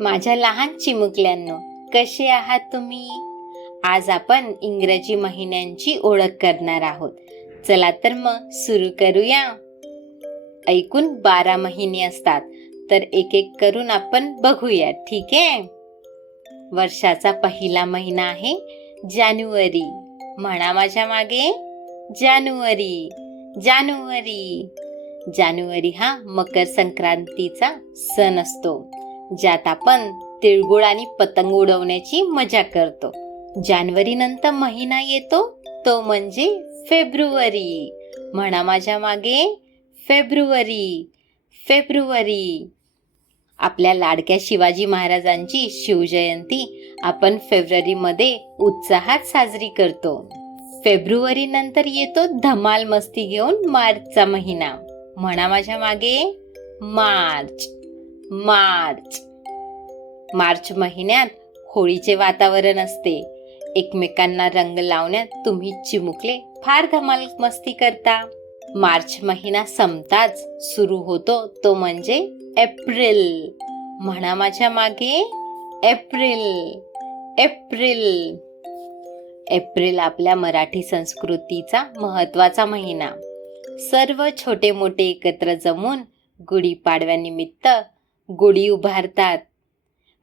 माझ्या लहान चिमुकल्यांनो, कसे आहात तुम्ही? आज आपण इंग्रजी महिन्यांची ओळख करणार आहोत. चला तर मग सुरू करूया. ऐकून 12 महिने असतात, तर एक एक करून आपण बघूया, ठीक आहे? वर्षाचा पहिला महिना आहे जानेवारी. म्हणा माझ्या मागे, जानेवारी. जानेवारी. जानेवारी हा मकर संक्रांतीचा सण असतो, ज्यात आपण तिळगुळ आणि पतंग उडवण्याची मजा करतो. जानेवारी नंतर महिना येतो, तो म्हणजे फेब्रुवारी. म्हणा माझ्या मागे, फेब्रुवारी. फेब्रुवारी. आपल्या लाडक्या शिवाजी महाराजांची शिवजयंती आपण फेब्रुवारीमध्ये उत्साहात साजरी करतो. फेब्रुवारी नंतर येतो धमाल मस्ती घेऊन मार्चचा महिना. म्हणा माझ्या मागे, मार्च. मार्च. मार्च महिन्यात होळीचे वातावरण असते. एकमेकांना रंग लावण्यात तुम्ही चिमुकले फार धमाल मस्ती करता. मार्च महिना संपताच सुरू होतो, तो म्हणजे एप्रिल. म्हणा माझ्या मागे, एप्रिल. एप्रिल. एप्रिल आपल्या मराठी संस्कृतीचा महत्त्वाचा महिना. सर्व छोटे मोठे एकत्र जमून गुढीपाडव्यानिमित्त गुढी उभारतात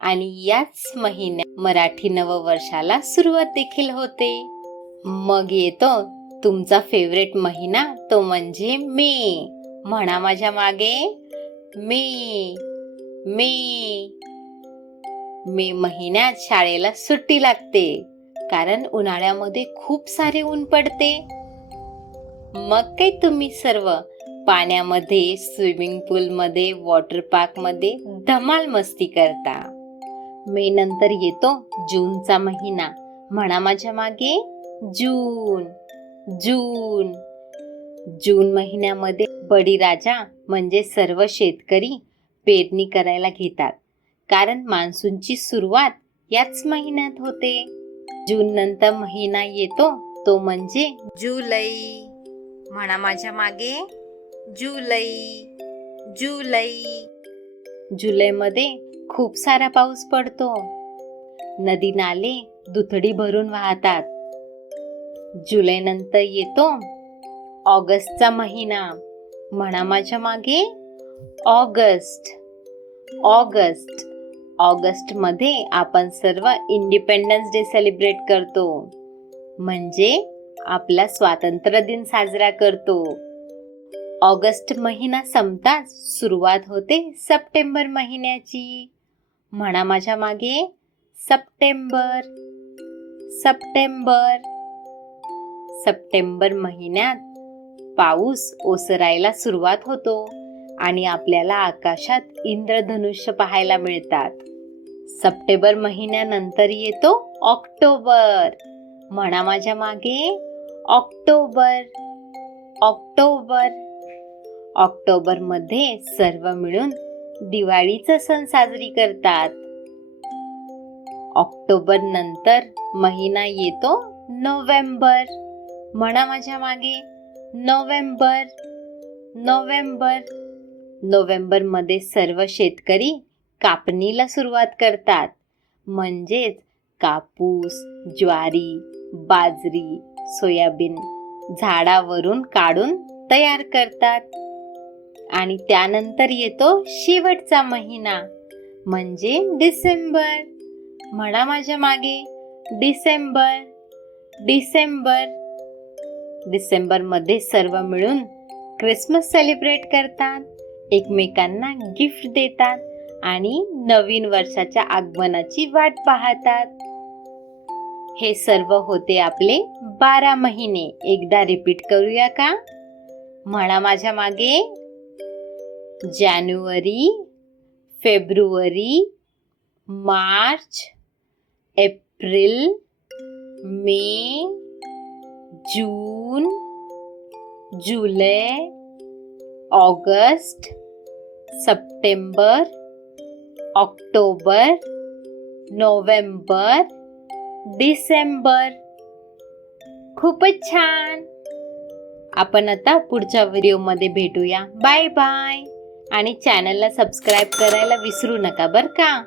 आणि याच महिन्यात मराठी नववर्षाला सुरुवात देखील होते. मग येतो तुमचा फेवरेट महिना, तो म्हणजे मे. म्हणा माझ्या मागे, मे. मे. मे महिन्यात शाळेला सुट्टी लागते, कारण उन्हाळ्यामध्ये खूप सारे ऊन पडते. मग काय तुम्ही सर्व पाण्यामध्ये, स्विमिंग पूलमध्ये, वॉटर पार्कमध्ये धमाल मस्ती करता. मे नंतर येतो जूनचा महिना. म्हणा माझ्या मागे, जून. जून. जून महिन्यामध्ये बळीराजा म्हणजे सर्व शेतकरी पेरणी करायला घेतात, कारण मान्सूनची सुरुवात याच महिन्यात होते. जून नंतर महिना येतो, तो म्हणजे जुलै. म्हणा माझ्या मागे, जुलै. जुलै. जुलैमध्ये खूप सारा पाऊस पडतो. नदी नाले दुथडी भरून वाहतात. जुलै नंतर येतो ऑगस्टचा महिना. म्हणा माझ्या मागे, ऑगस्ट. ऑगस्ट. ऑगस्ट मध्ये आपण सर्व इंडिपेंडन्स डे सेलिब्रेट करतो, म्हणजे आपला स्वातंत्र्य दिन साजरा करतो. ऑगस्ट महिना संपताच सुरुवात होते सप्टेंबर महिन्याची. म्हणा माझ्या मागे, सप्टेंबर. सप्टेंबर. सप्टेंबर महिन्यात पाऊस ओसरायला सुरुवात होतो आणि आपल्याला आकाशात इंद्रधनुष्य पाहायला मिळतात. सप्टेंबर महिन्यानंतर येतो ऑक्टोबर. म्हणा माझ्या मागे, ऑक्टोबर. ऑक्टोबर. ऑक्टोबरमध्ये सर्व मिळून दिवाळीचा सण साजरी करतात. ऑक्टोबर नंतर महिना येतो नोव्हेंबर. म्हणा माझ्या मागे, नोव्हेंबर. नोव्हेंबर. नोव्हेंबरमध्ये सर्व शेतकरी कापणीला सुरुवात करतात, म्हणजेच कापूस, ज्वारी, बाजरी, सोयाबीन झाडावरून काढून तयार करतात. आणि त्यानंतर येतो शेवटचा महिना, म्हणजे डिसेंबर. म्हणा माझ्या मागे, डिसेंबर. डिसेंबर. डिसेंबरमध्ये सर्व मिळून ख्रिसमस सेलिब्रेट करतात, एकमेकांना गिफ्ट देतात आणि नवीन वर्षाच्या आगमनाची वाट पाहतात. हे सर्व होते आपले 12 महिने. एकदा रिपीट करूया का? म्हणा माझ्या मागे, जानेवारी, फेब्रुवारी, मार्च, एप्रिल, मे, जून, जुलै, August, September, October, November, December. खूपच छान. आपण आता पुढच्या व्हिडिओमध्ये भेटूया. Bye bye. आणि चॅनलला सबस्क्राईब करायला विसरू नका बरं का.